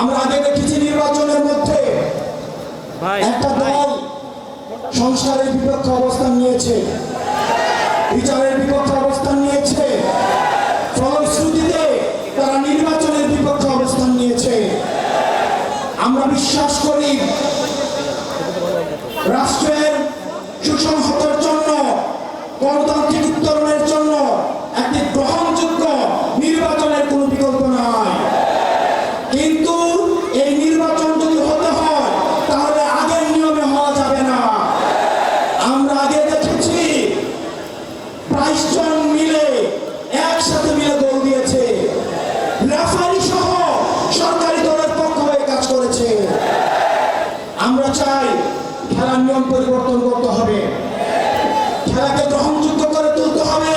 আমরা আগে দেখেছি নির্বাচনের মধ্যে একটা দল সংস্কারের বিপক্ষে অবস্থান নিয়েছে, বিচারের বিপক্ষে অবস্থান নিয়েছে, ফলশ্রুতিতে তারা নির্বাচনের বিপক্ষে অবস্থান নিয়েছে। আমরা বিশ্বাস করি রাষ্ট্রের সুসংহতের জন্য, গণতান্ত্রিক উত্তরণের জন্য একটি গ্রহণযোগ্য নির্বাচনের কোনো বিকল্প নাই। কিন্তু এই নির্বাচন যদি হতে হয় তাহলে আগের নিয়মে হওয়া যাবে না। আমরা আগে দেখেছি 22 জন মিলে একসাথে মিলে গোল দিয়েছে, রেফারি সহ সরকারি দলের পক্ষ হয়ে কাজ করেছে। আমরা চাই খেলার নিয়ম পরিবর্তন করতে হবে, খেলাকে গ্রহণযোগ্য করে তুলতে হবে।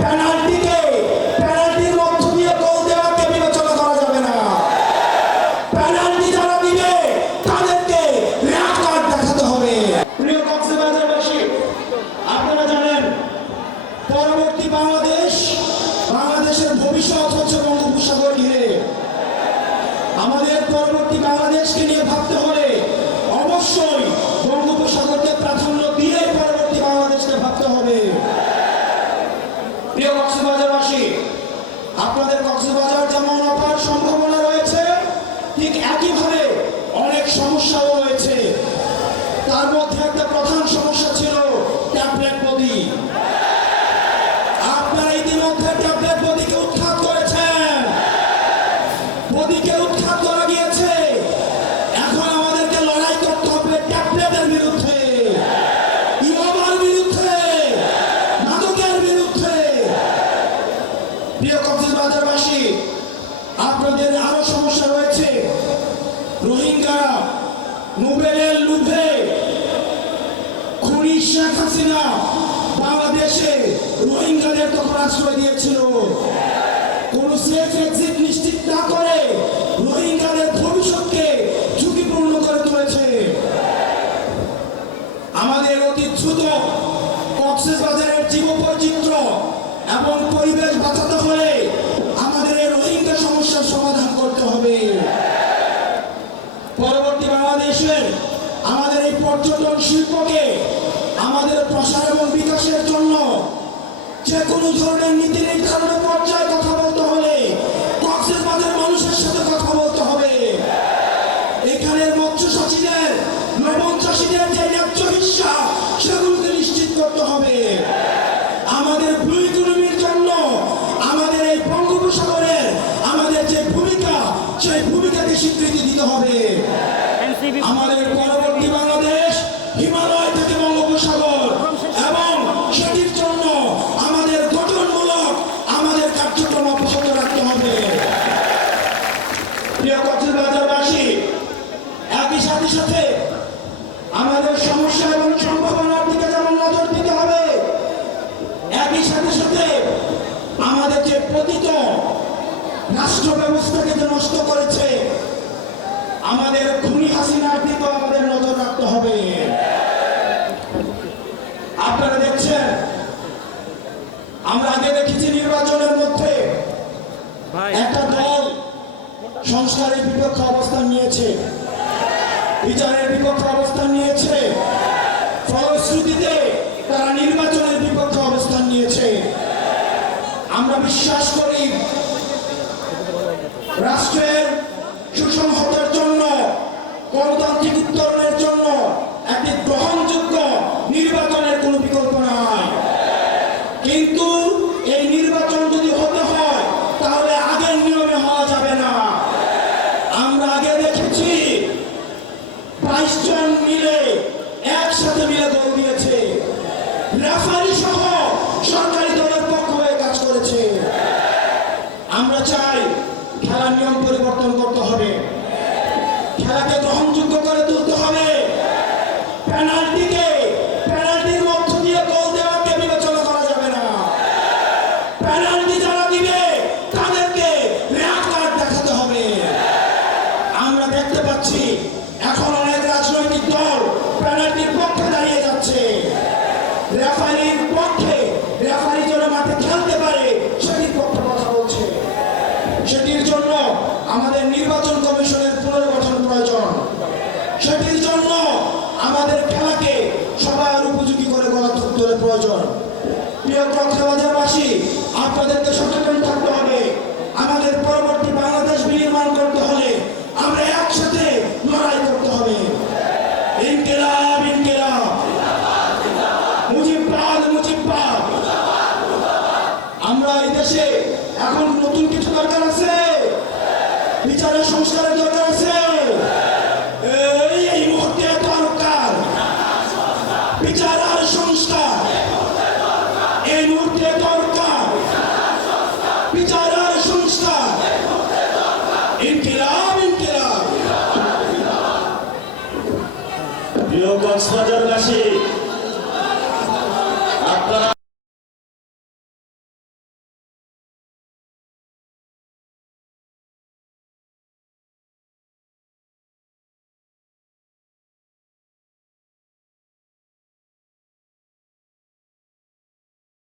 পেনাল্টির মধ্য দিয়ে গোল দেওয়াকে বিবেচনা করা যাবে না। পেনাল্টি যারা দিবে তাদেরকে রেড কার্ড দেখাতে হবে। প্রিয় কক্সবাজারবাসী, আপনারা জানেন পরবর্তী বাংলাদেশের ভবিষ্যৎ হচ্ছে বঙ্গোপসাগর ঘিরে। আমাদের পরবর্তী বাংলাদেশকে নিয়ে ভাবতে হলে অবশ্যই বঙ্গোপসাগরকে প্রাধান্য দিয়ে পরবর্তী বাংলাদেশকে ভাবতে হবে। প্রিয় কক্সবাজারবাসী, আপনাদের কক্সবাজার যেমন অপার সম্ভাবনা রয়েছে, ঠিক একইভাবে অনেক সমস্যাও রয়েছে। তার মধ্যে একটা প্রধান সমস্যা ছিল ট্যাবলেট নদী। আপনারা ইতিমধ্যে ট্যাবলেট নদীকে উৎখাত করেছেন, নদীকে উৎখাত করা গিয়েছে। এখন আমাদেরকে লড়াই করতে হবে ট্যাবলেটের বিরুদ্ধে, ইয়াবার বিরুদ্ধে, মাদকের বিরুদ্ধে। প্রিয় কক্সবাজারবাসী, আপনাদের আরো সমস্যা রয়েছে। রোহিঙ্গা নোবেলের লুভে খুনি শেখ হাসিনা বাংলাদেশে রোহিঙ্গাদের তখন আশ্রয় দিয়েছিল। কোন সেফ এক্সিট নিশ্চিত না করে রোহিঙ্গাদের ভবিষ্যৎকে ঝুঁকিপূর্ণ করে তুলেছে। আমাদের অতি দ্রুত কক্সবাজারের জীববৈচিত্র্য এবং পরিবেশ বাঁচাতে হলে আমাদের এই রোহিঙ্গা সমস্যার সমাধান করতে হবে। পরবর্তী বাংলাদেশের আমাদের এই পর্যটন শিল্পকে আমাদের প্রসার এবং বিকাশের জন্য যে কোনো ধরনের নীতি নির্ধারণের পর্যায়ে কথা বলতে হলে কক্সবাজারের মানুষের সাথে কথা বলতে হবে। এখানের মৎস্য চাষীদের, লবণ চাষীদের যে ন্যায্য হিস্সা সেগুলোকে নিশ্চিত করতে হবে। আমাদের ব্লু ইকোনমির জন্য আমাদের এই বঙ্গোপসাগরের আমাদের যে ভূমিকা, সেই ভূমিকাকে স্বীকৃতি দিতে হবে। আমাদের পরবর্তী বাংলাদেশ হিমালয় থেকে বঙ্গোপসাগর, এবং সেটির জন্য আমাদের গঠনমূলক আমাদের কার্যক্রম অব্যাহত রাখতে হবে। প্রিয় কক্সবাজারবাসী, একই সাথে আমাদের সমস্যা এবং সম্ভাবনার দিকে যেমন নজর দিতে হবে, একই সাথে আমাদের যে পতিত রাষ্ট্র ব্যবস্থাকে যে নষ্ট করেছে আমাদের খুনি হাসিনার দিকে আমাদের নজর রাখতে হবে। আপনারা দেখছেন আমরা আগে দেখেছি নির্বাচনের মধ্যে একটা দল সংস্কারের বিপক্ষে অবস্থান নিয়েছে, বিচারের বিপক্ষে অবস্থান নিয়েছে, ফলশ্রুতিতে তারা নির্বাচনের বিপক্ষে অবস্থান নিয়েছে। আমরা বিশ্বাস করি রাষ্ট্রের সুসংহতের জন্য, গণতান্ত্রিক উত্তরণের জন্য একটি গ্রহণযোগ্য নির্বাচনের কোনো বিকল্প নাই। কিন্তু এই নির্বাচন যদি হতে হয় তাহলে আগের নিয়মে হওয়া যাবে না। আমরা আগে দেখেছি 22 জন মিলে একসাথে মিলে গোল দিয়েছে, রেফারি সহ সরকারি দলের পক্ষ হয়ে কাজ করেছে। আমরা চাই খেলার নিয়ম পরিবর্তন করতে হবে, খেলাকে গ্রহণযোগ্য করে তুলতে হবে। পেনাল্টির মধ্য দিয়ে গোল দেওয়াকে বিবেচনা করা যাবে না। পেনাল্টি যারা দিবে তাদেরকে রেড কার্ড দেখাতে হবে। আমরা দেখতে পাচ্ছি এখন অনেক রাজনৈতিক দল পেনাল্টির পক্ষে দাঁড়িয়ে যাচ্ছে, রেফারির পক্ষে, রেফারি যেন মাঠে খেলতে পারে সেটির পক্ষে কথা বলছে। সেটির জন্য আমাদের নির্বাচন কমিশনের পুনর্গঠন প্রয়োজন। সেটির জন্য আমাদের খেলাকে সবার উপযোগী করে গড়ে তোলা প্রয়োজন। প্রিয় কক্সবাজারবাসী, আপনাদেরকে সচেতন থাকতে হবে। আমাদের পরবর্তী বাংলাদেশ বিনির্মাণ করতে হলে আমরা একসাথে লড়াই করতে হবে। ইনকিলাব ইনকিলাব, মুজিববাদ মুজিববাদ। আমরা এই দেশে এখন নতুন কিছু দরকার আছে, বিচারের সংস্কারের দরকার আছে। এই মুহূর্তে দরকার বিচার আর সংস্কার, এই মুহূর্তে দরকার বিচার আর সংস্কার। ইনকিলাব ইনকিলাব। প্রিয় কক্সবাজারবাসী,